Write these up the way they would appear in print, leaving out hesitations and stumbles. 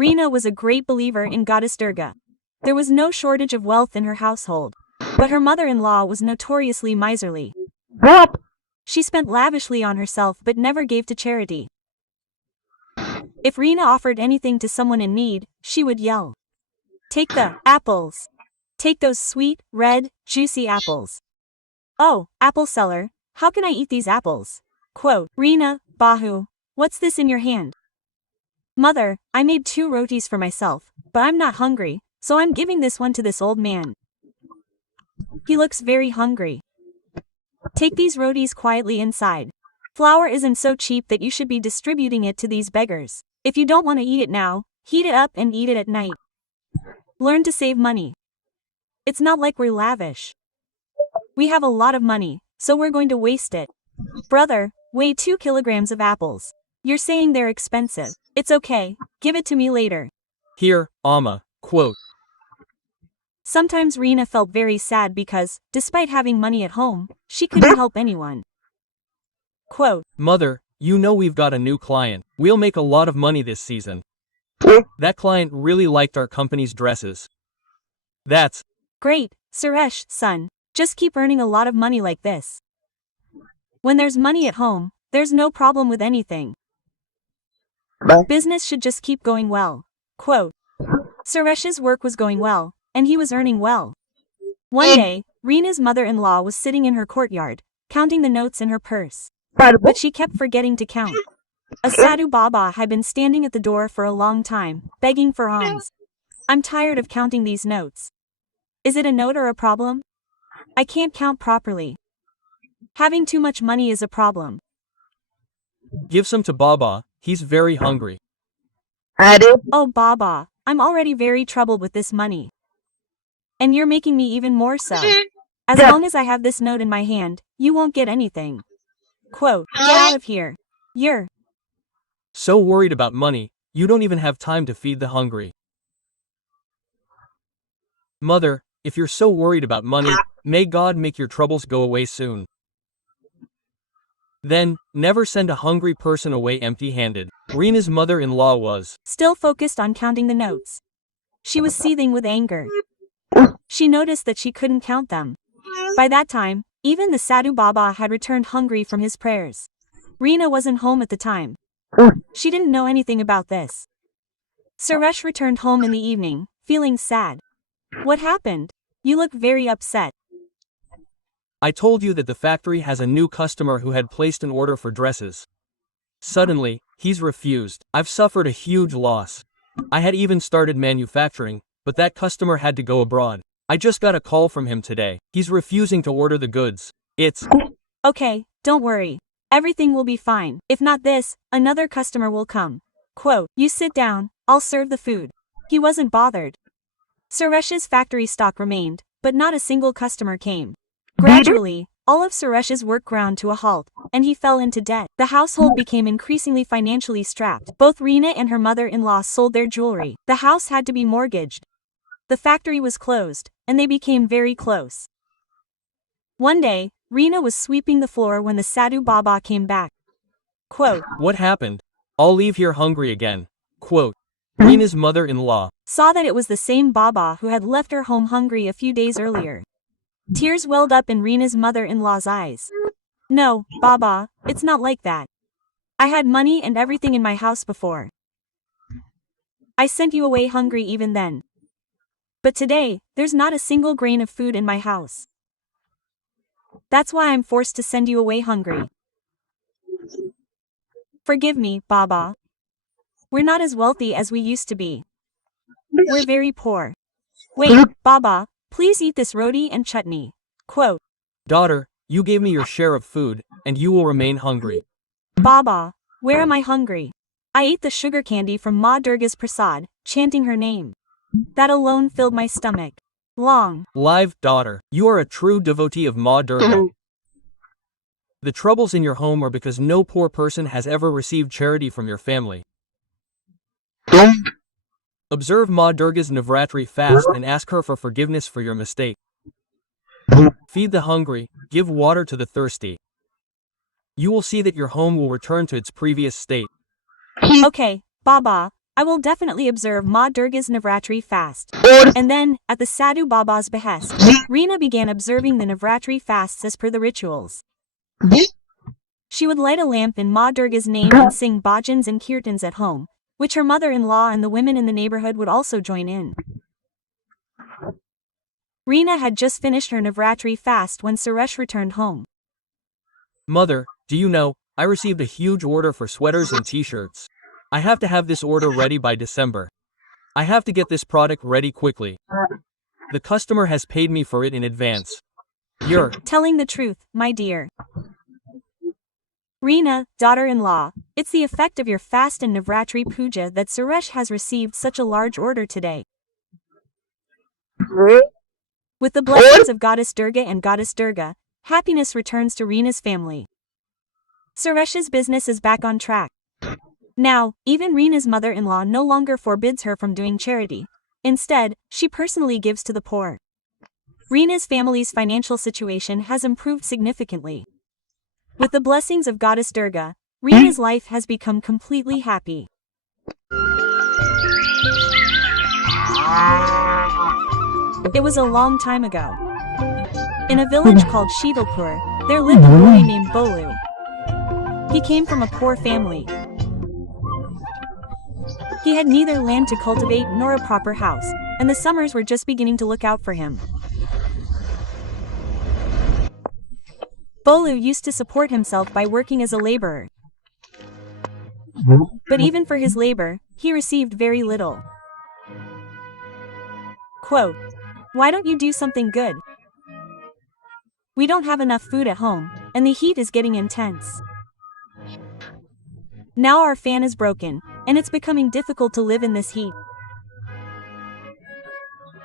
Reena was a great believer in Goddess Durga. There was no shortage of wealth in her household. But her mother-in-law was notoriously miserly. She spent lavishly on herself but never gave to charity. If Reena offered anything to someone in need, she would yell, "Take the apples! Take those sweet, red, juicy apples. Oh, apple seller, how can I eat these apples?" Quote, "Reena, Bahu, what's this in your hand?" "Mother, I made 2 rotis for myself, but I'm not hungry, so I'm giving this one to this old man. He looks very hungry. Take these rotis quietly inside. Flour isn't so cheap that you should be distributing it to these beggars. If you don't want to eat it now, heat it up and eat it at night. Learn to save money. It's not like we're lavish. We have a lot of money, so we're going to waste it. Brother, weigh 2 kilograms of apples. You're saying they're expensive. It's okay, give it to me later." Here, Amma, quote. Sometimes Reena felt very sad because, despite having money at home, she couldn't help anyone. Quote, "Mother, you know we've got a new client. We'll make a lot of money this season. That client really liked our company's dresses. That's great, Suresh, son. Just keep earning a lot of money like this. When there's money at home, there's no problem with anything. Business should just keep going well." Quote, Suresh's work was going well, and he was earning well. One day, Reena's mother-in-law was sitting in her courtyard, counting the notes in her purse. But she kept forgetting to count. A Sadhu Baba had been standing at the door for a long time, begging for alms. "I'm tired of counting these notes. Is it a note or a problem? I can't count properly. Having too much money is a problem." give some to Baba, he's very hungry. "Oh Baba, I'm already very troubled with this money. And you're making me even more so. As long as I have this note in my hand, you won't get anything." Quote, "Get out of here. You're So worried about money, you don't even have time to feed the hungry. Mother, if you're so worried about money, may God make your troubles go away soon. Then, never send a hungry person away empty-handed." Reena's mother-in-law was still focused on counting the notes. She was seething with anger. She noticed that she couldn't count them. By that time, even the Sadhu Baba had returned hungry from his prayers. Reena wasn't home at the time. She didn't know anything about this. Suresh returned home in the evening, feeling sad. "What happened? You look very upset." I told you that the factory has a new customer who had placed an order for dresses. Suddenly, he's refused. I've suffered a huge loss. I had even started manufacturing, but that customer had to go abroad. I just got a call from him today. He's refusing to order the goods. It's "Okay, don't worry. Everything will be fine. If not this, another customer will come." Quote, "You sit down, I'll serve the food." He wasn't bothered. Suresh's factory stock remained, but not a single customer came. Gradually, all of Suresh's work ground to a halt, and he fell into debt. The household became increasingly financially strapped. Both Reena and her mother-in-law sold their jewelry. The house had to be mortgaged. The factory was closed, and they became very close. One day, Reena was sweeping the floor when the Sadhu Baba came back. Quote, what happened? I'll leave here hungry again. Quote, Reena's mother-in-law saw that it was the same Baba who had left her home hungry a few days earlier. Tears welled up in Reena's mother-in-law's eyes. "No, Baba, it's not like that. I had money and everything in my house before. I sent you away hungry even then. But today, there's not a single grain of food in my house. That's why I'm forced to send you away hungry. Forgive me, Baba. We're not as wealthy as we used to be. We're very poor. Wait, Baba, please eat this roti and chutney." Quote, daughter, you gave me your share of food, and you will remain hungry. "Baba, where am I hungry? I ate the sugar candy from Ma Durga's prasad, chanting her name. That alone filled my stomach. Long Live, daughter, you are a true devotee of Ma Durga. The troubles in your home are because no poor person has ever received charity from your family. Observe Ma Durga's Navratri fast and ask her for forgiveness for your mistake. Feed the hungry, give water to the thirsty. You will see that your home will return to its previous state. Okay, Baba, I will definitely observe Ma Durga's Navratri fast. And then, at the Sadhu Baba's behest, Reena began observing the Navratri fasts as per the rituals. She would light a lamp in Ma Durga's name and sing bhajans and kirtans at home, which her mother-in-law and the women in the neighborhood would also join in. Reena had just finished her Navratri fast when Suresh returned home. Mother, do you know, I received a huge order for sweaters and t-shirts. I have to have this order ready by December. I have to get this product ready quickly. The customer has paid me for it in advance. You're telling the truth, my dear. Reena, daughter-in-law, it's the effect of your fast and Navratri puja that Suresh has received such a large order today. With the blessings of Goddess Durga, happiness returns to Reena's family. Suresh's business is back on track. Now, even Reena's mother-in-law no longer forbids her from doing charity. Instead, she personally gives to the poor. Reena's family's financial situation has improved significantly. With the blessings of Goddess Durga, Reena's life has become completely happy. It was a long time ago. In a village called Shivalpur, there lived a boy named Bolu. He came from a poor family. He had neither land to cultivate nor a proper house, and the summers were just beginning to look out for him. Bolu used to support himself by working as a laborer. But even for his labor, he received very little. Quote, "Why don't you do something good? We don't have enough food at home, and the heat is getting intense. Now our fan is broken, and it's becoming difficult to live in this heat.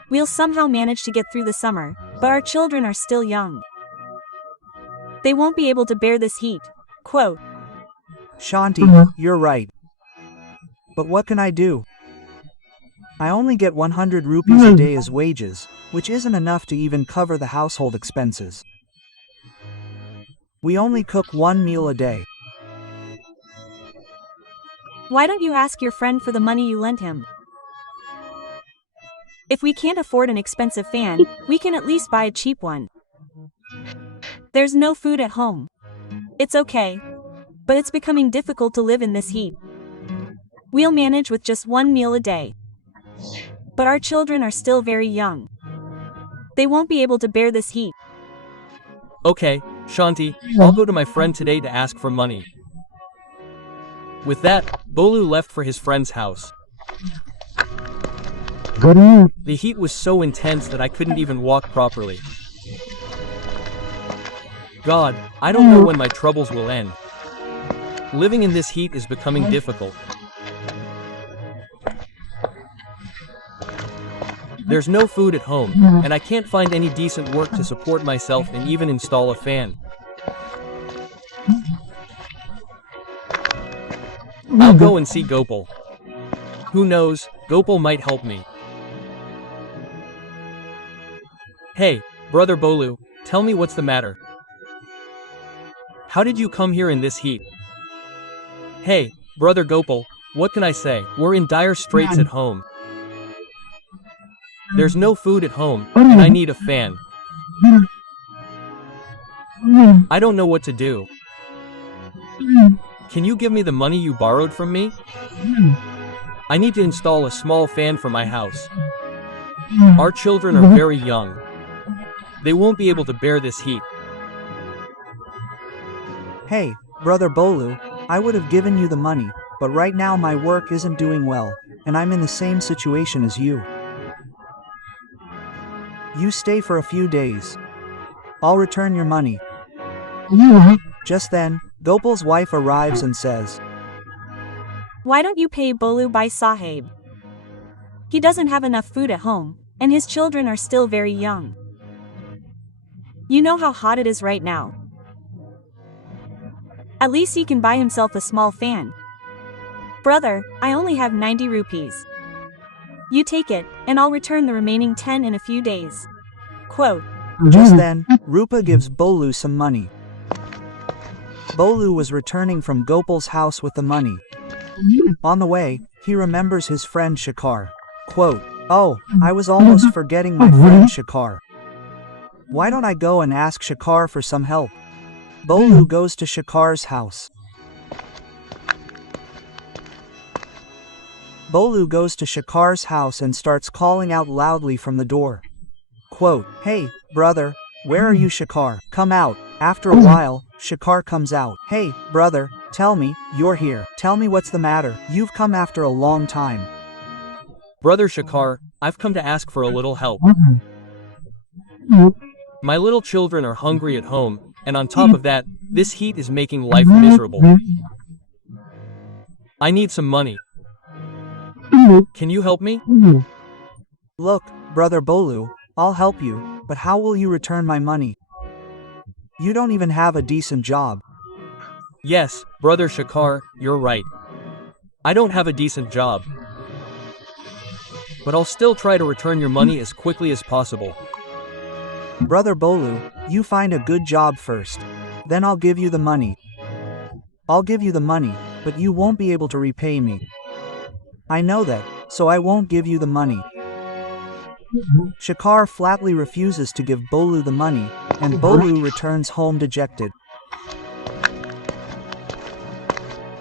We'll somehow manage to get through the summer, but our children are still young. They won't be able to bear this heat." Quote, Shanti, you're right. But what can I do? I only get 100 rupees a day as wages, which isn't enough to even cover the household expenses. We only cook one meal a day. "Why don't you ask your friend for the money you lent him? If we can't afford an expensive fan, we can at least buy a cheap one. There's no food at home. It's okay. But it's becoming difficult to live in this heat. We'll manage with just one meal a day. But our children are still very young. They won't be able to bear this heat." okay, Shanti, I'll go to my friend today to ask for money. With that, Bolu left for his friend's house. The heat was so intense that I couldn't even walk properly. God, I don't know when my troubles will end. Living in this heat is becoming difficult. There's no food at home, and I can't find any decent work to support myself and even install a fan. I'll go and see Gopal. Who knows, Gopal might help me. Hey, brother Bolu, tell me what's the matter. How did you come here in this heat? Hey, brother Gopal, what can I say? We're in dire straits at home. There's no food at home, and I need a fan. I don't know what to do. Can you give me the money you borrowed from me? I need to install a small fan for my house. Our children are very young. They won't be able to bear this heat. Hey, brother Bolu, I would have given you the money, but right now my work isn't doing well, and I'm in the same situation as you. You stay for a few days. I'll return your money. Just then, Gopal's wife arrives and says, "Why don't you pay Bolu Bhai Sahib? He doesn't have enough food at home, and his children are still very young. You know how hot it is right now. At least he can buy himself a small fan. Brother, I only have 90 rupees. You take it, and I'll return the remaining 10 in a few days." Quote, Just then, Rupa gives Bolu some money. Bolu was returning from Gopal's house with the money. On the way, he remembers his friend Shakar. Quote, "Oh, I was almost forgetting my friend Shakar. Why don't I go and ask Shakar for some help?" Bolu goes to Shakar's house. Bolu goes to Shakar's house and starts calling out loudly from the door. Quote, "Hey, brother, where are you, Shakar? Come out." After a while, Shakar comes out. "Hey, brother, tell me, you're here. Tell me what's the matter. You've come after a long time." Brother Shakar, I've come to ask for a little help. My little children are hungry at home, and on top of that, this heat is making life miserable. I need some money. Can you help me? Look, brother Bolu, I'll help you, but how will you return my money? You don't even have a decent job. Yes, brother Shakar, you're right. I don't have a decent job. But I'll still try to return your money as quickly as possible. Brother Bolu, you find a good job first. Then I'll give you the money. I'll give you the money, but you won't be able to repay me. I know that, so I won't give you the money. Shakar flatly refuses to give Bolu the money, and Bolu returns home dejected.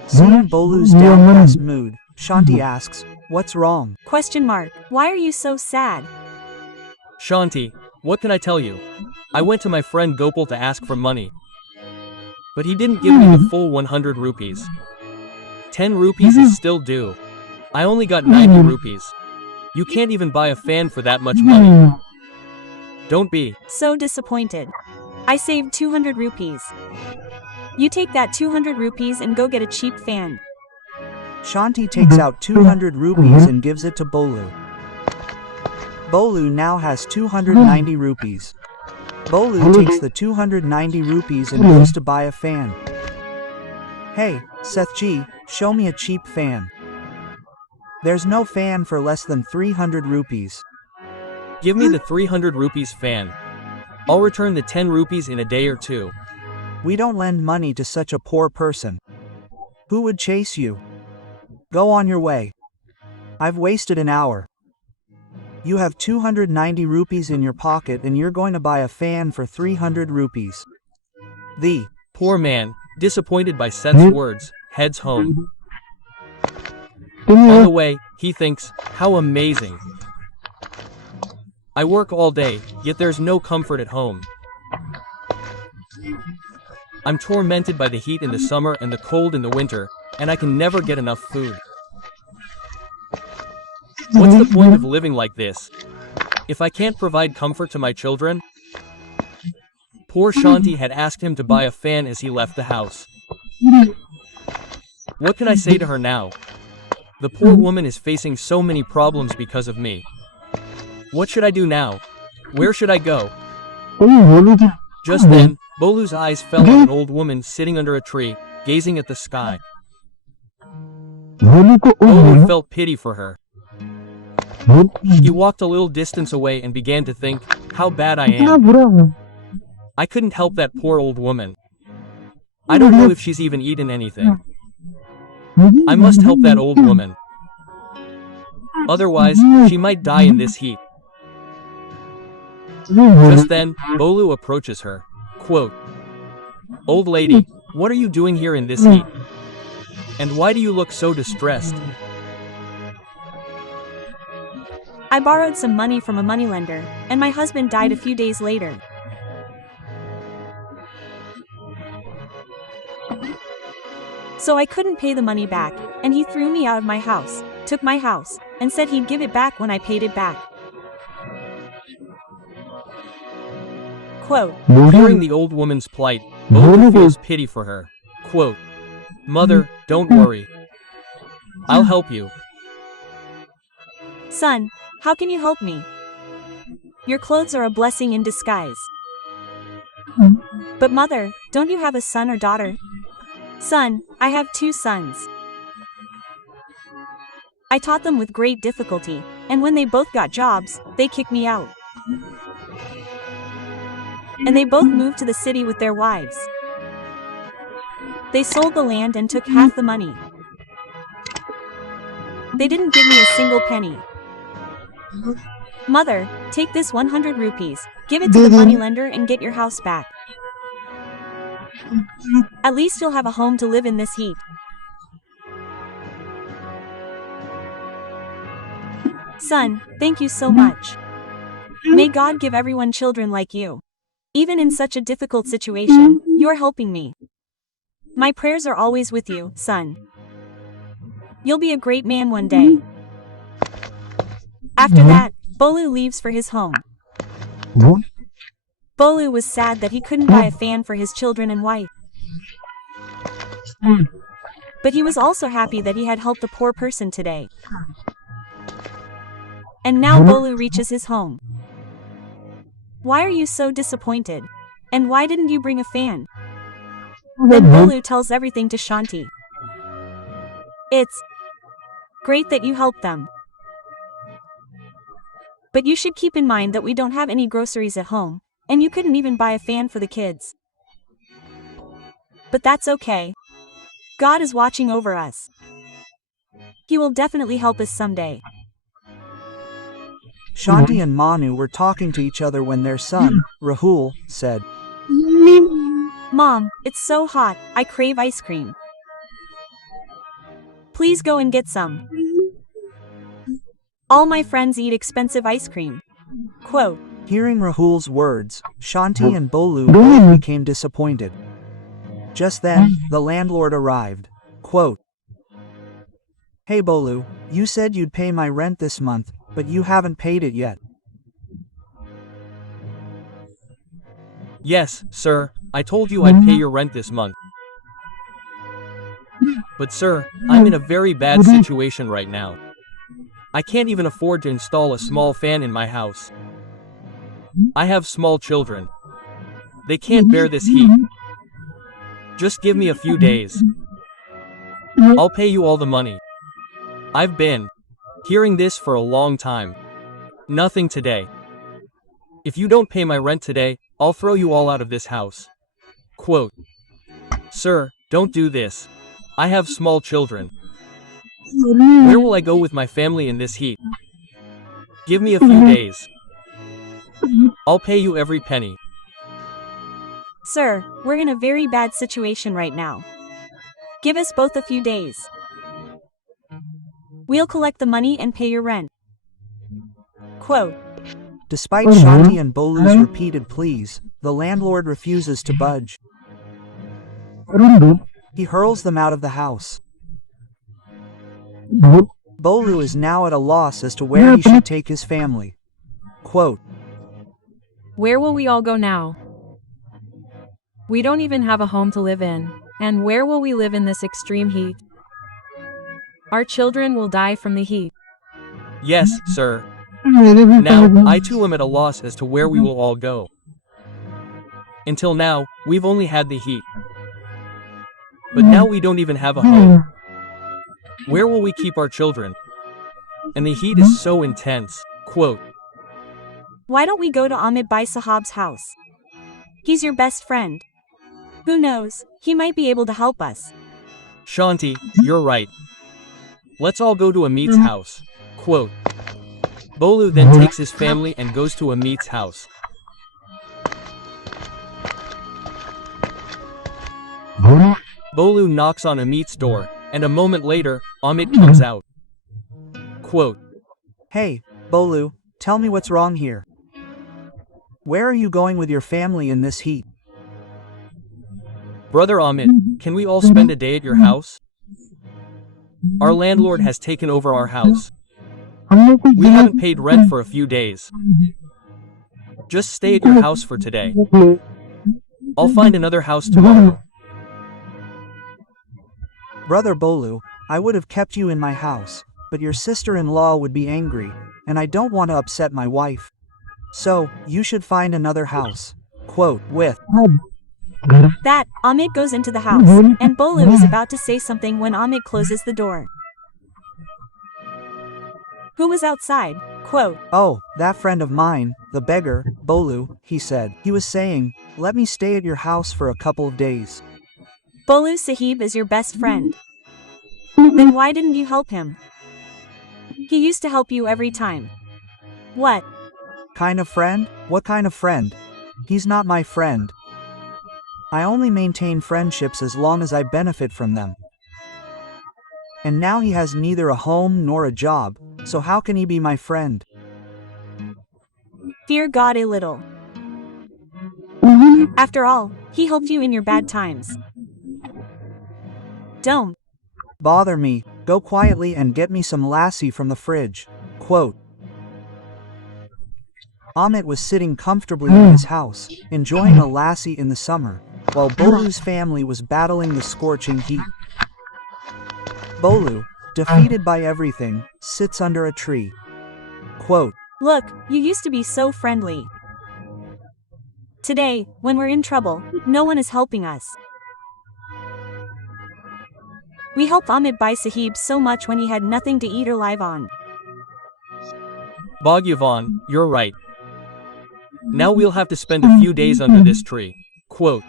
Seeing Bolu's downcast mood, Shanti asks, "What's wrong?" Why are you so sad? Shanti, what can I tell you? I went to my friend Gopal to ask for money. But he didn't give me the full 100 rupees. 10 rupees is still due. I only got 90 rupees. You can't even buy a fan for that much money. Don't be So disappointed. I saved 200 rupees. You take that 200 rupees and go get a cheap fan. Shanti takes out 200 rupees and gives it to Bolu. Bolu now has 290 rupees. Bolu takes the 290 rupees and goes to buy a fan. "Hey, Sethji, show me a cheap fan." There's no fan for less than 300 rupees. Give me the 300 rupees fan. I'll return the 10 rupees in a day or two. We don't lend money to such a poor person. Who would chase you? Go on your way. I've wasted an hour. You have 290 rupees in your pocket and you're going to buy a fan for 300 rupees. The Poor man, disappointed by Seth's words, heads home. On the way, he thinks, how amazing. I work all day, yet there's no comfort at home. I'm tormented by the heat in the summer and the cold in the winter, and I can never get enough food. What's the point of living like this? If I can't provide comfort to my children? Poor Shanti had asked him to buy a fan as he left the house. What can I say to her now? The poor woman is facing so many problems because of me. What should I do now? Where should I go? Just then, Bolu's eyes fell on an old woman sitting under a tree, gazing at the sky. Bolu felt pity for her. He walked a little distance away and began to think, how bad I am. I couldn't help that poor old woman. I don't know if she's even eaten anything. I must help that old woman. Otherwise, she might die in this heat. Just then, Bolu approaches her. Quote, "Old lady, what are you doing here in this heat? And why do you look so distressed?" I borrowed some money from a moneylender, and my husband died a few days later. So I couldn't pay the money back, and he threw me out of my house, took my house, and said he'd give it back when I paid it back. Quote, Hearing the old woman's plight, Bolu feels pity for her. Quote, "Mother, don't worry. I'll help you." Son, how can you help me? Your clothes are a blessing in disguise. But mother, don't you have a son or daughter? Son, I have 2 sons. I taught them with great difficulty, and when they both got jobs, they kicked me out. And they both moved to the city with their wives. They sold the land and took half the money. They didn't give me a single penny. Mother, take this 100 rupees, give it to the moneylender and get your house back. At least you'll have a home to live in this heat. Son, thank you so much. May God give everyone children like you. Even in such a difficult situation, you're helping me. My prayers are always with you, son. You'll be a great man one day. After that, Bolu leaves for his home. Bolu was sad that he couldn't buy a fan for his children and wife. But he was also happy that he had helped a poor person today. And now Bolu reaches his home. Why are you so disappointed? And why didn't you bring a fan? Then Bolu tells everything to Shanti. It's great that you helped them. But you should keep in mind that we don't have any groceries at home, and you couldn't even buy a fan for the kids. But that's okay. God is watching over us. He will definitely help us someday. Shanti and Manu were talking to each other when their son, Rahul, said, Mom, it's so hot, I crave ice cream. Please go and get some. All my friends eat expensive ice cream. Quote. Hearing Rahul's words, Shanti and Bolu both became disappointed. Just then, the landlord arrived. Quote, Hey Bolu, you said you'd pay my rent this month, but you haven't paid it yet. Yes, sir, I told you I'd pay your rent this month. But sir, I'm in a very bad situation right now. I can't even afford to install a small fan in my house. I have small children. They can't bear this heat. Just give me a few days. I'll pay you all the money. I've been hearing this for a long time. Nothing today. If you don't pay my rent today, I'll throw you all out of this house. Quote. Sir, don't do this. I have small children. Where will I go with my family in this heat? Give me a few days. I'll pay you every penny. Sir, we're in a very bad situation right now. Give us both a few days. We'll collect the money and pay your rent. Quote. Despite Shanti and Bolu's repeated pleas, the landlord refuses to budge. He hurls them out of the house. Bolu is now at a loss as to where he should take his family. Quote, Where will we all go now? We don't even have a home to live in, and where will we live in this extreme heat? Our children will die from the heat. Yes, sir. Now, I too am at a loss as to where we will all go. Until now, we've only had the heat. But now we don't even have a home. Where will we keep our children? And the heat is so intense. Quote. Why don't we go to Amit Bhai Sahab's house? He's your best friend. Who knows, he might be able to help us. Shanti, you're right. Let's all go to Amit's house. Quote. Bolu then takes his family and goes to Amit's house. Bolu knocks on Amit's door, and a moment later, Amit comes out. Quote. Hey, Bolu, tell me what's wrong here. Where are you going with your family in this heat? Brother Amit, can we all spend a day at your house? Our landlord has taken over our house. We haven't paid rent for a few days. Just stay at your house for today. I'll find another house tomorrow. Brother Bolu, I would have kept you in my house, but your sister-in-law would be angry, and I don't want to upset my wife. So, you should find another house. Quote, with That, Amit goes into the house, and Bolu is about to say something when Amit closes the door. Who was outside? Quote. Oh, that friend of mine, the beggar, Bolu, he said. He was saying, let me stay at your house for a couple of days. Bolu Sahib is your best friend. Then why didn't you help him? He used to help you every time. What? Kind of friend? What kind of friend? He's not my friend. I only maintain friendships as long as I benefit from them. And now he has neither a home nor a job, so how can he be my friend? Fear God a little. After all, he helped you in your bad times. Don't Bother me, go quietly and get me some lassi from the fridge. Quote. Amit was sitting comfortably in his house, enjoying a lassi in the summer, while Bolu's family was battling the scorching heat. Bolu, defeated by everything, sits under a tree. Quote. Look, you used to be so friendly. Today, when we're in trouble, no one is helping us. We helped Amit buy Sahib so much when he had nothing to eat or live on. Bhagyavan, you're right. Now we'll have to spend a few days under this tree. Quote.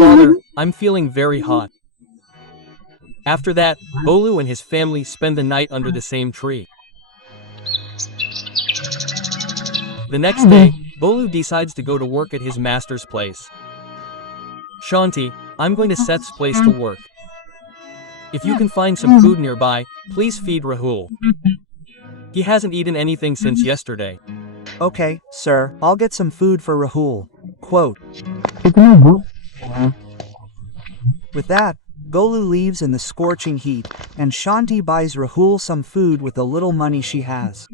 Father, I'm feeling very hot. After that, Bolu and his family spend the night under the same tree. The next day, Bolu decides to go to work at his master's place. Shanti, I'm going to Seth's place to work. If you can find some food nearby, please feed Rahul. He hasn't eaten anything since yesterday. Okay, sir, I'll get some food for Rahul. Quote. With that, Golu leaves in the scorching heat, and Shanti buys Rahul some food with the little money she has.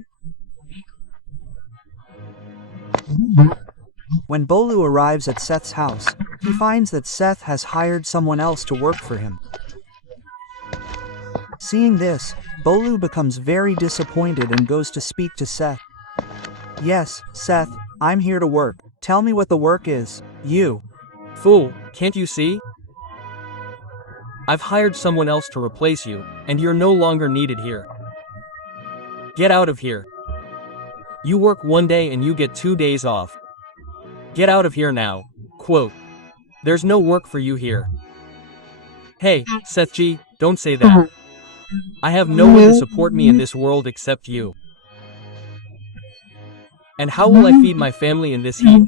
When Bolu arrives at Seth's house, he finds that Seth has hired someone else to work for him. Seeing this, Bolu becomes very disappointed and goes to speak to Seth. Yes, Seth, I'm here to work. Tell me what the work is. You. Fool, can't you see? I've hired someone else to replace you, and you're no longer needed here. Get out of here. You work 1 day and you get 2 days off. Get out of here now. Quote. There's no work for you here. Hey, Sethji, don't say that. I have no one to support me in this world except you. And how will I feed my family in this heat?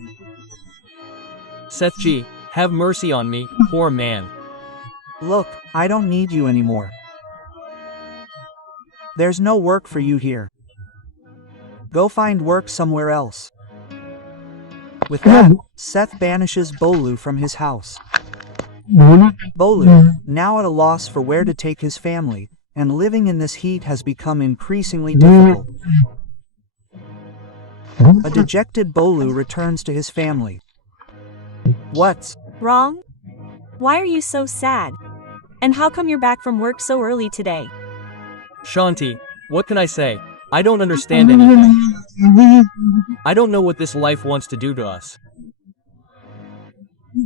Sethji, have mercy on me, poor man. Look, I don't need you anymore. There's no work for you here. Go find work somewhere else. With that, Seth banishes Bolu from his house. Bolu, now at a loss for where to take his family, and living in this heat has become increasingly difficult. A dejected Bolu returns to his family. What's Wrong? Why are you so sad? And how come you're back from work so early today? Shanti, what can I say? I don't understand anything. I don't know what this life wants to do to us.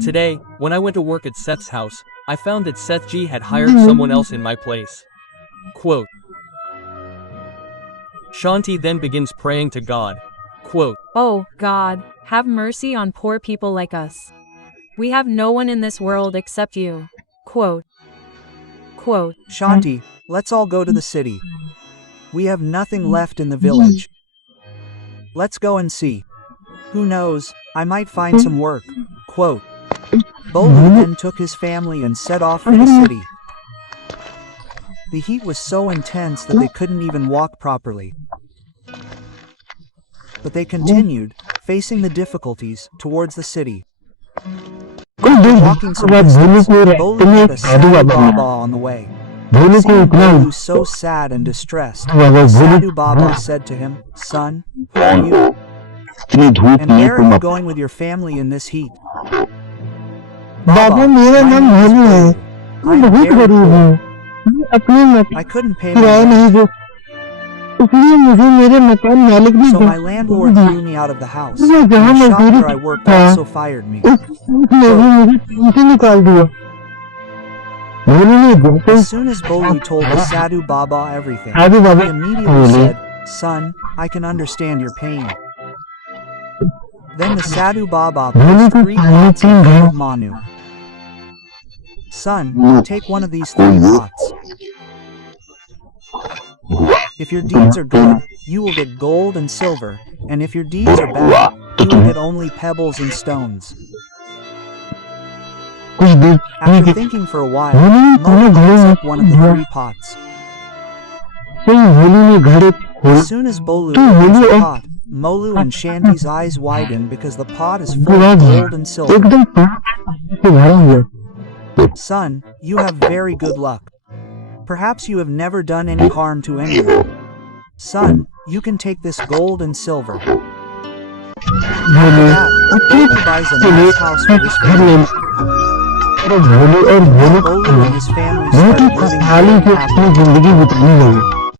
Today, when I went to work at Seth's house, I found that Sethji had hired someone else in my place. Quote. Shanti then begins praying to God. Quote. Oh, God, have mercy on poor people like us. We have no one in this world except you. Quote. Quote. Shanti, let's all go to the city. We have nothing left in the village. Let's go and see. Who knows, I might find some work. Quote. Bolu then took his family and set off for the city. The heat was so intense that they couldn't even walk properly. But they continued, facing the difficulties, towards the city. Walking some distance, Bolu met a Sadhu Baba on the way. Seeing Bolu so sad and distressed, Sadhu Baba said to him, "Son, who are you? And where are you going with your family in this heat?" Baba, my name is Bolu. I am very poor. I couldn't pay my rent. So my landlord threw me out of the house, and the shop where I worked also fired me. As soon as Bolu told the Sadhu Baba everything, he immediately said, "Son, I can understand your pain." Then the Sadhu Baba placed 3 pots in front of Manu. "Son, take one of these 3 pots." If your deeds are good, you will get gold and silver, and if your deeds are bad, you will get only pebbles and stones. After thinking for a while, Molu picks up one of the 3 pots. As soon as Bolu opens the pot, Molu and Shanti's eyes widen because the pot is full of gold and silver. Son, you have very good luck. Perhaps you have never done any harm to anyone. Son, you can take this gold and silver. After that, Bolu buys a nice house for his family. Bolu and his family start living happily.